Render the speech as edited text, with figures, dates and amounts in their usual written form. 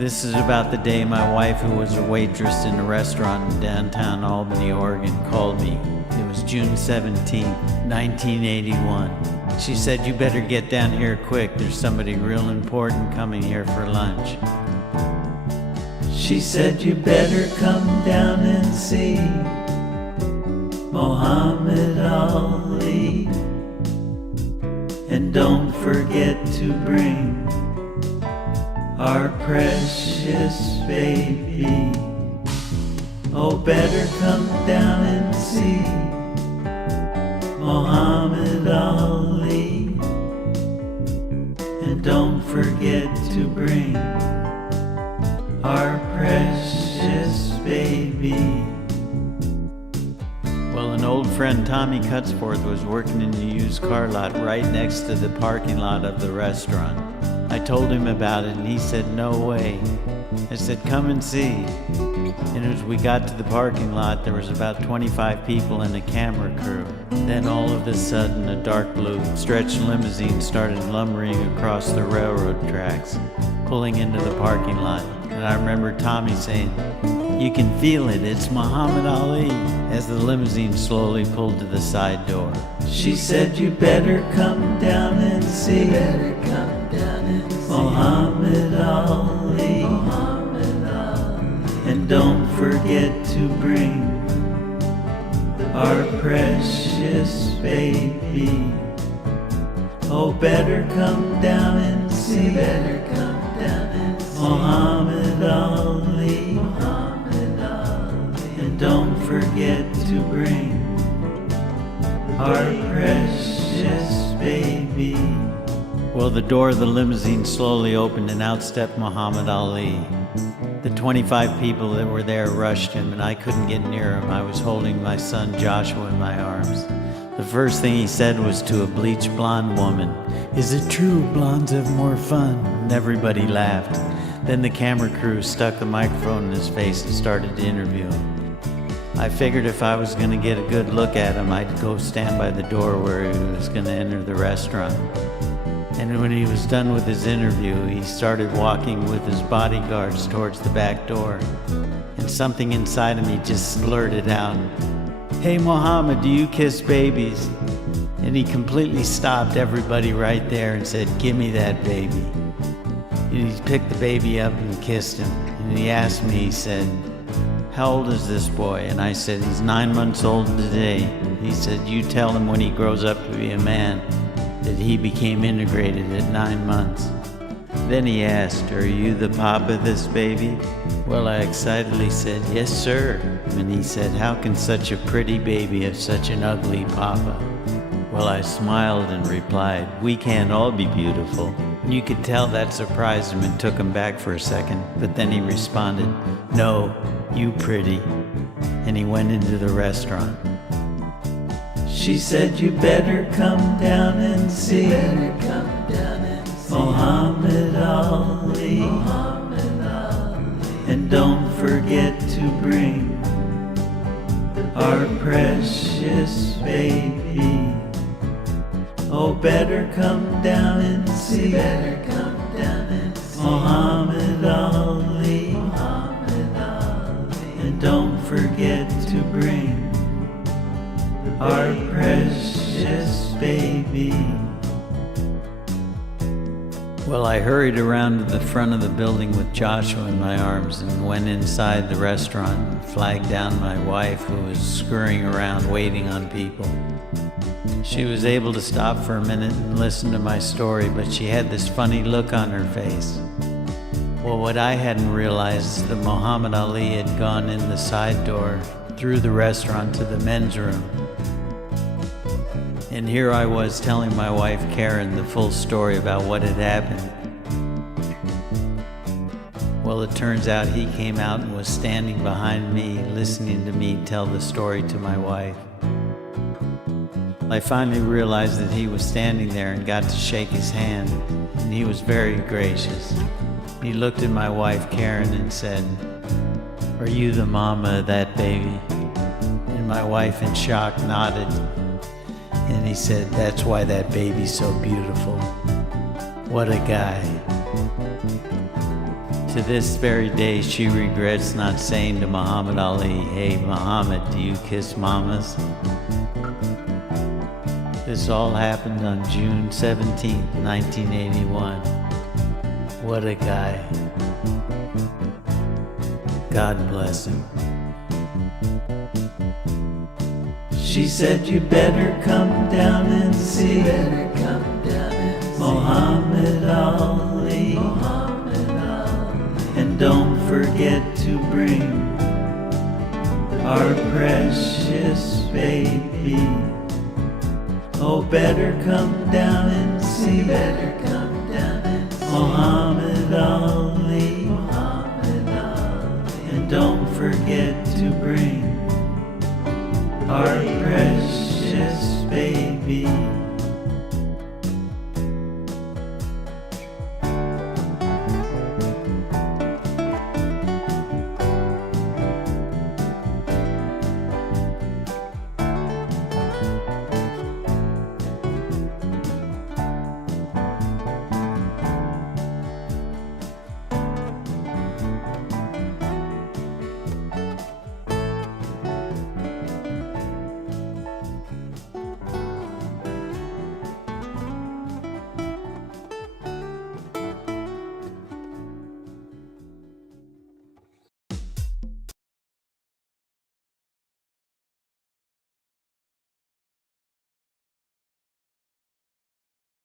This is about the day my wife, who was a waitress in a restaurant in downtown Albany, Oregon, called me. It was June 17th, 1981. She said, "You better get down here quick. There's somebody real important coming here for lunch." She said, "You better come down and see Mohammad Ali. And don't forget to bring our precious baby. Oh, better come down and see Mohammad Ali. And don't forget to bring our precious baby." Well, an old friend, Tommy Cutsforth, was working in the used car lot right next to the parking lot of the restaurant. I told him about it and he said, "No way." I said, "Come and see." And as we got to the parking lot, there was about 25 people and a camera crew. Then all of a sudden, a dark blue stretch limousine started lumbering across the railroad tracks, pulling into the parking lot. And I remember Tommy saying, "You can feel it, it's Muhammad Ali," as the limousine slowly pulled to the side door. She said, "You better come down and see Mohammad Ali. And don't forget to bring our precious baby. Oh, better come down and see Mohammad Ali. And don't forget to bring our precious baby." Well, the door of the limousine slowly opened and out stepped Muhammad Ali. The 25 people that were there rushed him, and I couldn't get near him. I was holding my son Joshua in my arms. The first thing he said was to a bleached blonde woman, "Is it true blondes have more fun?" And everybody laughed. Then the camera crew stuck the microphone in his face and started to interview him. I figured if I was going to get a good look at him, I'd go stand by the door where he was going to enter the restaurant. And when he was done with his interview, he started walking with his bodyguards towards the back door. And something inside of me just blurted out, "Hey Mohammed, do you kiss babies?" And he completely stopped everybody right there and said, "Give me that baby." And he picked the baby up and kissed him. And he asked me, he said, "How old is this boy?" And I said, "He's 9 months old today." He said, "You tell him when he grows up to be a man that he became integrated at 9 months. Then he asked, "Are you the papa of this baby?" Well, I excitedly said, "Yes, sir." And he said, "How can such a pretty baby have such an ugly papa?" Well, I smiled and replied, "We can't all be beautiful." And you could tell that surprised him and took him back for a second. But then he responded, "No, you pretty." And he went into the restaurant. She said, "You better come down and see Mohammad Ali. And don't forget to bring our precious baby. Oh, better come down and see Mohammad Ali. And don't forget to bring our precious baby." Well, I hurried around to the front of the building with Joshua in my arms and went inside the restaurant and flagged down my wife, who was scurrying around waiting on people. She was able to stop for a minute and listen to my story, but she had this funny look on her face. Well, what I hadn't realized is that Muhammad Ali had gone in the side door through the restaurant to the men's room. And here I was telling my wife Karen the full story about what had happened. Well, it turns out he came out and was standing behind me, listening to me tell the story to my wife. I finally realized that he was standing there and got to shake his hand, and he was very gracious. He looked at my wife Karen and said, "Are you the mama of that baby?" And my wife in shock nodded. And he said, "That's why that baby's so beautiful. What a guy." To this very day, she regrets not saying to Muhammad Ali, "Hey, Muhammad, do you kiss mamas?" This all happened on June 17th, 1981. What a guy. God bless him. She said, "You better come down and see Mohammad Ali. And don't forget to bring our precious baby. Oh, better come down and see Mohammad Ali. And don't forget to bring our precious